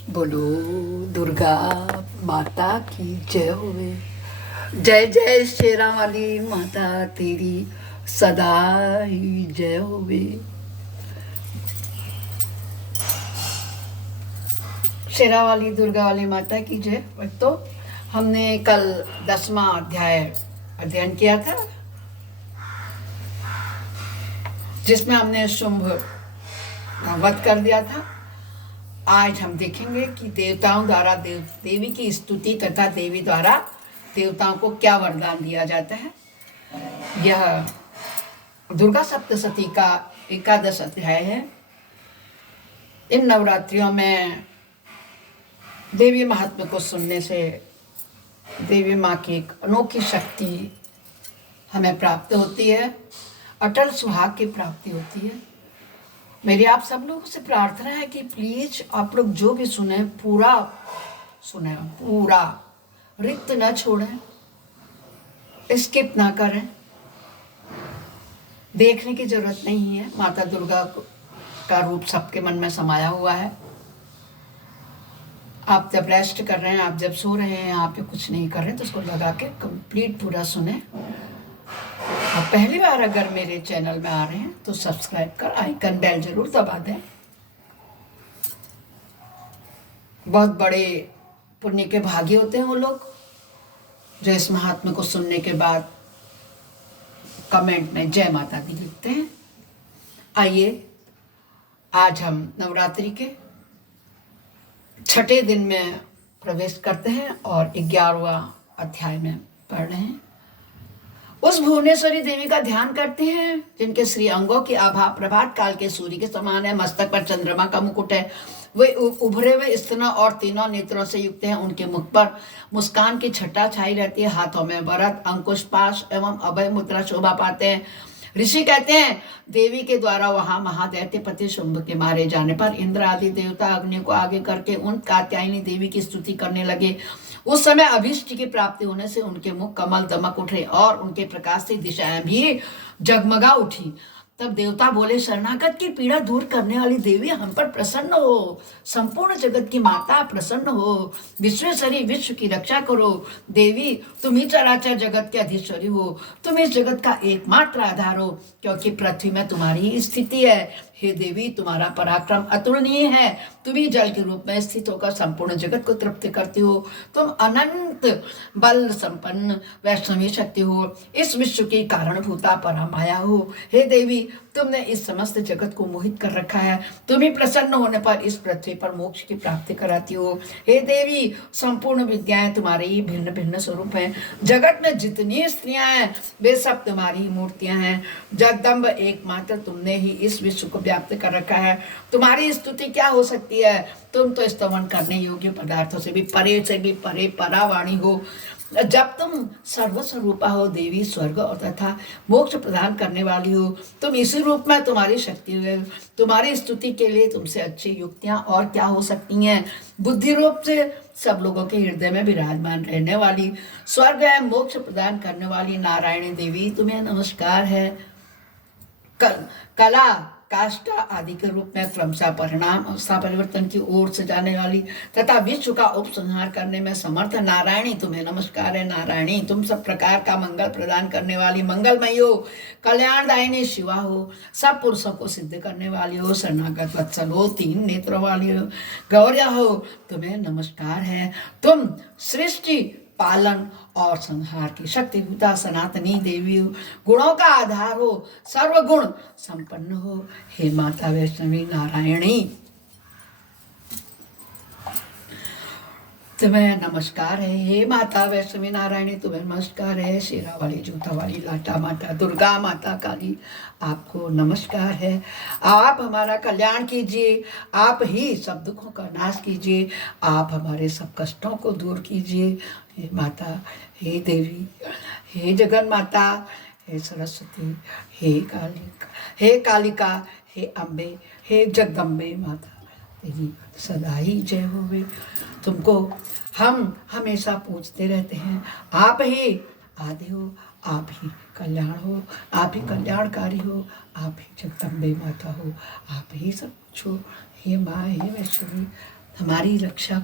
बोलो दुर्गा माता की जय होवे। जय जय शेरा वाली माता तेरी सदा ही जय होवे। शेरा वाली दुर्गा वाली माता की जय। तो हमने कल 10वां अध्याय अध्ययन किया था, जिसमें हमने शुंभ का वध कर दिया था। आज हम देखेंगे कि देवताओं द्वारा देवी की स्तुति तथा देवी द्वारा देवताओं को क्या वरदान दिया जाता है। यह दुर्गा सप्तशती का 11 अध्याय है। इन नवरात्रियों में देवी महात्म्य को सुनने से देवी माँ की एक अनोखी शक्ति हमें प्राप्त होती है, अटल सुहाग की प्राप्ति होती है। मेरी आप सब लोगों से प्रार्थना है कि प्लीज आप लोग जो भी सुने पूरा सुने, पूरा रिक्त न छोड़ें, स्किप ना करें। देखने की जरूरत नहीं है, माता दुर्गा का रूप सबके मन में समाया हुआ है। आप जब रेस्ट कर रहे हैं, आप जब सो रहे हैं, आप कुछ नहीं कर रहे हैं, तो उसको लगा के कंप्लीट पूरा सुने। आप पहली बार अगर मेरे चैनल में आ रहे हैं तो सब्सक्राइब कर आइकन बेल जरूर दबा दें। बहुत बड़े पुण्य के भागी होते हैं वो लोग जो इस महात्म्य को सुनने के बाद कमेंट में जय माता दी लिखते हैं। आइए आज हम नवरात्रि के छठे दिन में प्रवेश करते हैं और 11वां अध्याय में पढ़ रहे हैं। उस भुवनेश्वरी देवी का ध्यान करते हैं जिनके श्री अंगों की आभा प्रभात काल के सूर्य के समान है। मस्तक पर चंद्रमा का मुकुट है। वे उभरे हुए स्तन और तीनों नेत्रों से युक्त हैं। उनके मुख पर मुस्कान की छटा छाई रहती है। हाथों में वरद, अंकुश, पाश एवं अभय मुद्रा शोभा पाते हैं। ऋषि कहते हैं देवी के द्वारा वहां महादैत्यपति शुंभ के मारे जाने पर इंद्र आदि देवता अग्नि को आगे करके उन कात्यायनी देवी की स्तुति करने लगे। उस समय अभीष्ट की प्राप्ति होने से उनके मुख कमल दमक उठे और उनके प्रकाश से दिशाएं भी जगमगा उठी। तब देवता बोले, शरणागत की पीड़ा दूर करने वाली देवी हम पर प्रसन्न हो। संपूर्ण जगत की माता प्रसन्न हो। विश्वेश्वरी विश्व की रक्षा करो। देवी तुम ही चराचर जगत के अधीश्वरी हो। तुम इस जगत का एकमात्र आधार हो, क्योंकि पृथ्वी में तुम्हारी ही स्थिति है। हे देवी, तुम्हारा पराक्रम अतुलनीय है। तुम ही जल के रूप में स्थित होकर संपूर्ण जगत को तृप्त करती हो। तुम अनंत बल संपन्न वैष्णवी शक्ति हो। इस विश्व की कारणभूता परमाया हो। हे देवी, तुमने इस समस्त जगत को मोहित कर रखा है। तुम ही प्रसन्न होने पर इस पृथ्वी पर मोक्ष की प्राप्ति कराती हो। हे देवी, संपूर्ण विद्याएं तुम्हारे ही भिन्न भिन्न स्वरूप हैं। जगत में जितनी स्त्रियां हैं वे सब तुम्हारी ही मूर्तियां हैं। जगदम्ब एकमात्र तुमने ही इस विश्व को व्याप्त कर रखा है। तुम्हारी स्तुति क्या हो सकती है। तुम तो स्तवन करने योग्य पदार्थों से भी परे परावाणी हो। जब तुम सर्वस्वरूपा हो देवी, स्वर्ग और तथा मोक्ष प्रदान करने वाली हो। तुम इसी रूप में तुम्हारी शक्ति है। तुम्हारी स्तुति के लिए तुमसे अच्छी युक्तियां और क्या हो सकती हैं। बुद्धि रूप से सब लोगों के हृदय में विराजमान रहने वाली, स्वर्ग एवं मोक्ष प्रदान करने वाली नारायणी देवी, तुम्हें नमस्कार है। कला, काष्ठा आदि के रूप में क्रमशः परिणाम अवस्था परिवर्तन की ओर से जाने वाली तथा विश्व का उपसंहार करने में समर्थ नारायणी, तुम्हें नमस्कार है। नारायणी, तुम सब प्रकार का मंगल प्रदान करने वाली मंगलमयी हो। कल्याणदायिनी शिवा हो। सब पुरुषों को सिद्ध करने वाली हो। शरणागत वत्सल हो। तीन नेत्रों वाली हो। गौर्या हो, तुम्हें नमस्कार है। तुम सृष्टि, पालन और संहार की शक्तिभूता सनातनी देवी हो। गुणों का आधार हो। सर्वगुण संपन्न हो। हे माता वैष्णवी नारायणी, तुम्हें नमस्कार है। हे माता वैष्णवी नारायणी, तुम्हें नमस्कार है। शेरा वाली, जूता वाली, लाटा माता, दुर्गा माता काली, आपको नमस्कार है। आप हमारा कल्याण कीजिए। आप ही सब दुखों का नाश कीजिए। आप हमारे सब कष्टों को दूर कीजिए। हे माता, हे देवी, हे जगन माता, हे सरस्वती, हे कालिका, हे अम्बे, हे जगदम्बे माता, तेरी सदा ही जय होवे। तुमको हम हमेशा पूछते रहते हैं। आप ही आदि हो, आप ही कल्याण हो, आप ही कल्याणकारी हो, आप ही जगदम्बे माता हो, आप ही सब कुछ हो। हे माँ, हे वैष्णवी, हमारी रक्षा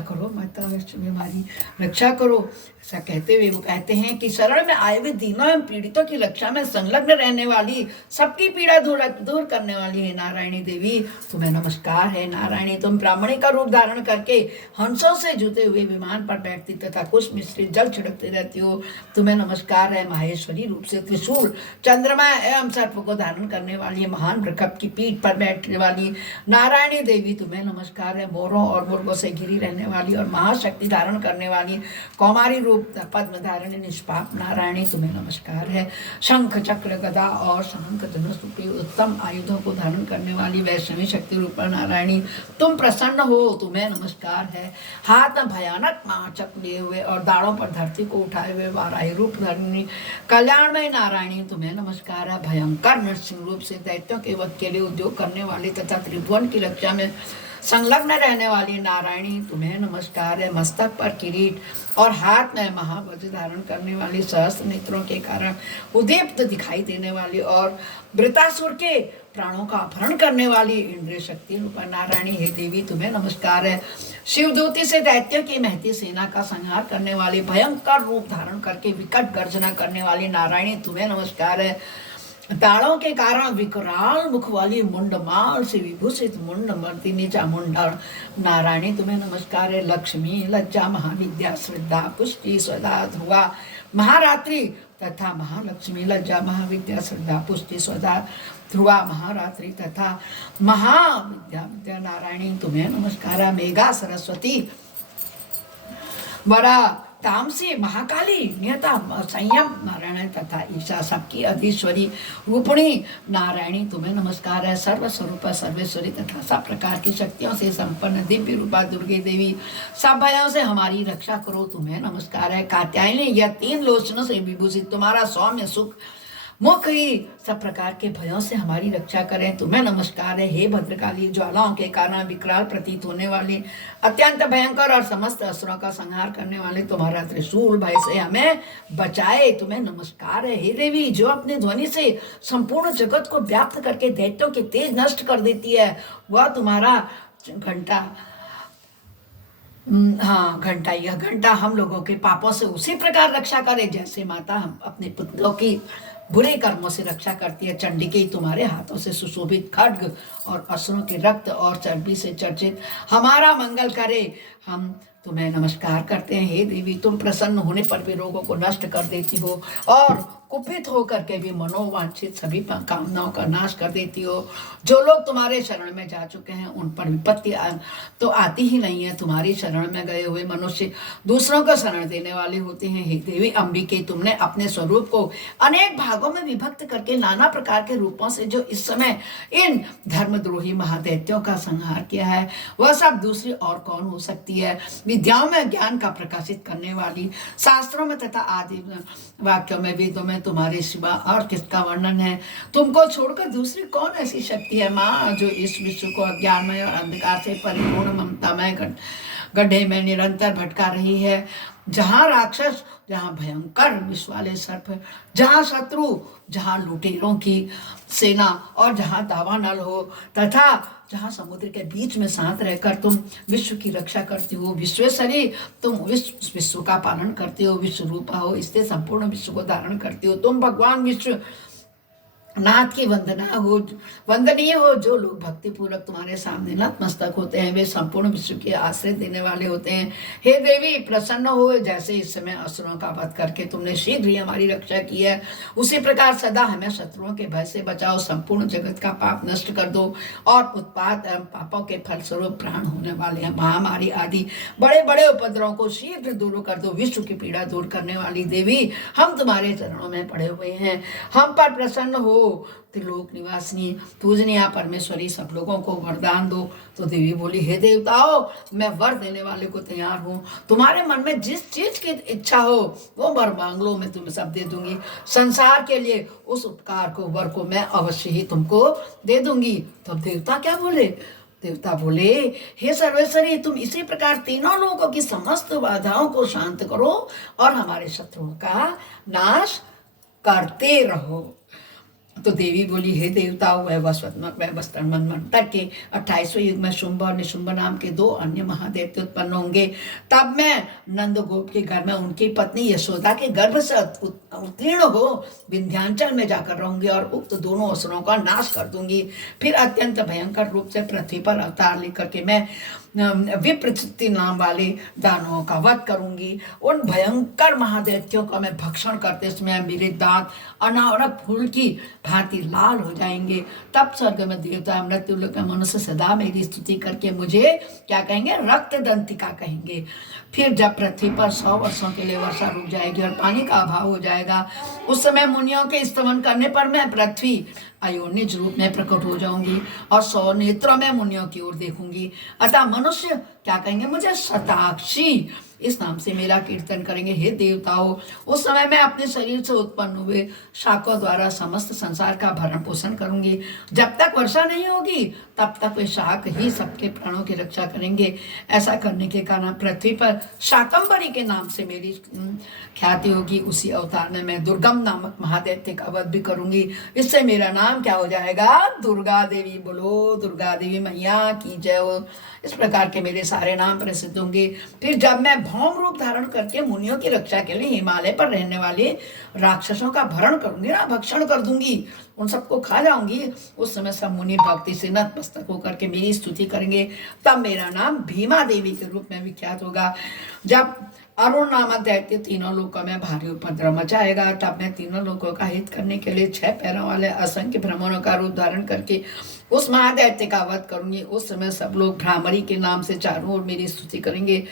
करो माता वैष्णवी, हमारी रक्षा करो। ऐसा कहते हुए वो कहते हैं कि शरण में आए हुए दीनों एवं पीड़ितों की रक्षा में संलग्न रहने वाली, सबकी पीड़ा दूर करने वाली है नारायणी देवी, तुम्हें नमस्कार है। नारायणी, तुम ब्राह्मणी का रूप धारण करके हंसों से जुते हुए विमान पर बैठती तथा कुछ मिश्रित जल छिड़कती रहती हो, तुम्हें नमस्कार है। माहेश्वरी रूप से त्रिशूल, चंद्रमा एवं सर्प को धारण करने वाली, महान वृषभ की पीठ पर बैठने वाली नारायणी देवी, तुम्हें नमस्कार है। मोरों और मुर्गों से घिरी रहने वाली और महाशक्ति धारण करने वाली कौमारी रूप पद्म धारण निष्पाप नारायणी, तुम्हें नमस्कार है। शंख चक्र गदा और शंख धनुष रूपी उत्तम आयुधों को धारण करने वाली वैष्णवी शक्ति रूप नारायणी, तुम प्रसन्न हो, तुम्हें नमस्कार है। हाथ में भयानक माचक लिए हुए और दाढ़ों पर धरती को उठाए हुए वाराही रूप धरणी कल्याणमय नारायणी, तुम्हें नमस्कार है। भयंकर नरसिंह रूप से दैत्यों के वध के लिए उद्योग करने वाली तथा त्रिभुवन की रक्षा में संलग्न रहने वाली नारायणी, तुम्हें नमस्कार है। मस्तक पर किरीट और हाथ में महावज्र धारण करने वाली, सहस्त्र नेत्रों के कारण उदीप्त दिखाई देने वाली और वृतासुर के प्राणों का अपहरण करने वाली इंद्रिय शक्ति रूपा नारायणी, हे देवी, तुम्हें नमस्कार है। शिवदूती से दैत्यों की महती सेना का संहार करने वाली, भयंकर रूप धारण करके विकट गर्जना करने वाली नारायणी, तुम्हें नमस्कार है। दाढ़ों के कारण विकराल मुख वाली मुंडमाल से विभूषित मुंड मर्दिनी चामुंडा नारायणी, तुम्हें नमस्कार है। लक्ष्मी, लज्जा, महाविद्या, श्रद्धा, पुष्टि, स्वदा, ध्रुवा, महारात्रि तथा महालक्ष्मी, लज्जा, महाविद्या, श्रद्धा, पुष्टि, स्वदा, ध्रुवा, महारात्रि तथा महाविद्या नारायणी, तुम्हें नमस्कार है। मेघा, सरस्वती, वरा, तामसी, महाकाली, नियता, संयम नारायण तथा ईशा, सबकी अधीश्वरी रूपणी नारायणी, तुम्हें नमस्कार है। सर्वस्वरूप सर्वेश्वरी तथा सब प्रकार की शक्तियों से संपन्न दिव्य रूपा दुर्गे देवी, सब भयों से हमारी रक्षा करो, तुम्हें नमस्कार है। कात्यायनी, यह 3 लोचनों से विभूषित तुम्हारा सौम्य सुख मुख ही सब प्रकार के भयों से हमारी रक्षा करें, तुम्हें नमस्कार है। हे भद्रकाली, ज्वालाओं के कारण विकराल प्रतीत होने वाली, अत्यंत भयंकर और समस्त असुरों का संहार करने वाले तुम्हारा त्रिशूल भय से हमें बचाए, तुम्हें नमस्कार है। हे देवी, जो अपने ध्वनि से संपूर्ण जगत को व्याप्त करके दैत्यों के तेज नष्ट कर देती है, वह तुम्हारा घंटा, घंटा, यह घंटा हम लोगों के पापों से उसी प्रकार रक्षा करे जैसे माता हम अपने पुत्रों की बुरे कर्मों से रक्षा करती है। चंडिके, तुम्हारे हाथों से सुशोभित खड्ग और असुरों के रक्त और चर्बी से चर्चित हमारा मंगल करे, हम तुम्हें नमस्कार करते हैं। हे देवी, तुम प्रसन्न होने पर भी रोगों को नष्ट कर देती हो और कुपित होकर के भी मनोवांछित सभी कामनाओं का नाश कर देती हो। जो लोग तुम्हारे शरण में जा चुके हैं उन पर विपत्ति तो आती ही नहीं है। तुम्हारी शरण में गए हुए मनुष्य दूसरों को शरण देने वाले होते हैं। हे देवी अम्बिके, तुमने अपने स्वरूप को अनेक भागों में विभक्त करके नाना प्रकार के रूपों से जो इस समय इन धर्मद्रोही महादैत्यों का संहार किया है, वह सब दूसरी और कौन हो सकती है। विद्याओं में ज्ञान का प्रकाशित करने वाली, शास्त्रों में तथा आदि वाक्यों में, वेदों में तुम्हारे सिवा और किसका वर्णन है। तुमको छोड़कर दूसरी कौन ऐसी शक्ति है माँ, जो इस विश्व को अज्ञानमय और अंधकार से परिपूर्ण ममतामय गड्ढे में निरंतर भटका रही है। जहाँ राक्षस, जहाँ भयंकर विष वाले सर्प, जहाँ शत्रु, जहाँ लुटेरों की सेना और जहाँ दावानल हो, तथा जहाँ समुद्र के बीच में शांत रहकर तुम विश्व की रक्षा करती हो। विश्वेश्वरी, तुम विश्व का पालन करते हो, विश्व रूपा हो, इससे संपूर्ण विश्व को धारण करती हो। तुम भगवान विश्व नाथ की वंदनीय हो। जो लोग भक्ति पूर्वक तुम्हारे सामने नतमस्तक होते हैं, वे संपूर्ण विश्व के आश्रय देने वाले होते हैं। हे देवी, प्रसन्न हो। जैसे इस समय असुरों का वध करके तुमने शीघ्र ही हमारी रक्षा की है, उसी प्रकार सदा हमें शत्रुओं के भय से बचाओ। संपूर्ण जगत का पाप नष्ट कर दो और उत्पात एवं पापों के फलस्वरूप प्राण होने वाले हैं महामारी आदि बड़े बड़े उपद्रवों को शीघ्र दूर कर दो। विश्व की पीड़ा दूर करने वाली देवी, हम तुम्हारे चरणों में पड़े हुए हैं, हम पर प्रसन्न हो। त्रिलोक निवासिनी पूजनीय परमेश्वरी, सब लोगों को वरदान दो। तो देवी बोली, हे देवताओं, मैं वर देने वाले को तैयार हूँ। तुम्हारे मन में जिस चीज की इच्छा हो वो वर मांग लो, मैं तुम्हें सब दे दूंगी। संसार के लिए उस उपकार को, वर को मैं अवश्य ही तुमको दे दूंगी। तब देवता क्या बोले? देवता बोले, हे सर्वेश्वरी, तुम इसी प्रकार तीनों लोगों की समस्त बाधाओं को शांत करो और हमारे शत्रुओं का नाश करते रहो। तो देवी बोली, हे देवताओं, वह वस्त्र मनवंतर के 28वें युग में शुंभ और निशुंभ नाम के 2 अन्य महादेवते उत्पन्न होंगे। तब मैं नंद गोप के घर में उनकी पत्नी यशोदा के गर्भ से उत्तीर्ण हो विंध्याचल में जाकर रहूंगी और उक्त दोनों असुरों का नाश कर दूंगी। फिर अत्यंत भयंकर रूप से पृथ्वी पर अवतार लेकर के मैं विप्रचित्ति नाम वाले दानवों का वध करूंगी। उन भयंकर महादैत्यों का मैं भक्षण करते समय मेरे दांत अनावरत फूल की भांति लाल हो जाएंगे। तब स्वर्ग में देवता, मृत्यु लोक में मनुष्य सदा मेरी स्तुति करके मुझे क्या कहेंगे? रक्त दंतिका कहेंगे। फिर जब पृथ्वी पर 100 वर्षों के लिए वर्षा रुक जाएगी और पानी का अभाव हो जाएगा, उस समय मुनियों के स्तमन करने पर मैं पृथ्वी अयोनिज रूप में प्रकट हो जाऊंगी और 100 नेत्रों में मुनियों की ओर देखूंगी। अतः मनुष्य क्या कहेंगे? मुझे शताक्षी इस नाम से मेरा कीर्तन करेंगे। हे देवताओं, उस समय मैं अपने शरीर से उत्पन्न हुए शाकों द्वारा समस्त संसार का भरण पोषण करूंगी। जब तक वर्षा नहीं होगी तब तक वे शाक ही सबके प्राणों की रक्षा करेंगे। ऐसा करने के कारण पृथ्वी पर शाकंभरी के नाम से मेरी ख्याति होगी। उसी अवतार में मैं दुर्गम नामक महादैत्य का वध भी करूंगी। इससे मेरा नाम क्या हो जाएगा? दुर्गा देवी। बोलो दुर्गा देवी मैया की जय हो। इस प्रकार के मेरे सारे नाम प्रसिद्ध होंगे। फिर जब मैं भौम रूप धारण करके मुनियों की रक्षा के लिए हिमालय पर रहने वाले राक्षसों का भरण करूंगी ना, भक्षण कर दूंगी, उन सबको खा जाऊंगी। उस समय सब मुनि भक्ति से नतमस्तक होकर के मेरी स्तुति करेंगे। तब मेरा नाम भीमा देवी के रूप में विख्यात होगा। जब अरुण नामक दैत्य तीनों लोकों में भारी उपद्रव मचाएगा, तब मैं तीनों लोकों का हित करने के लिए 6 पैरों वाले असंख्य भ्रमणों का रूप धारण करके उस महादैत्य का वध करूंगी। उस समय सब लोग भ्रामरी के नाम से चारों ओर मेरी स्तुति करेंगे।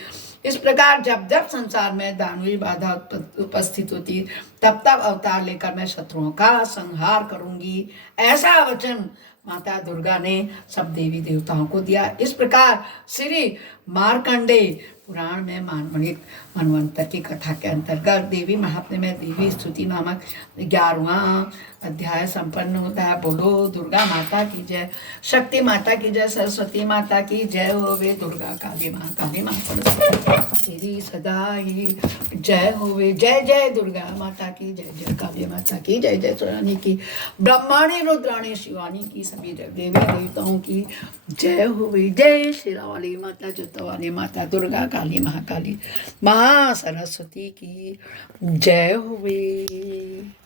इस प्रकार जब जब संसार में दानवी बाधा उपस्थित होती, तब तब अवतार लेकर मैं शत्रुओं का संहार करूंगी। ऐसा वचन माता दुर्गा ने सब देवी देवताओं को दिया। इस प्रकार श्री मार्कंडेय पुराण में मनवंतर की कथा के अंतर्गत देवी महात्म्य में देवी स्तुति नामक 11वां अध्याय संपन्न होता है। बोलो दुर्गा माता की जय, शक्ति माता की जय, सरस्वती माता की जय होवे, दुर्गा काली माँ तेरी सदा ही जय होवे। जय जय दुर्गा माता की जय, जय काली माता की जय, जय सोरानी की, ब्रह्माणी रुद्राणी शिवानी की, सभी देवी देवताओं की जय होवे। जय शेरावाली माता, जोतवाली माता, दुर्गा काली महाकाली महा सरस्वती की जय होवे।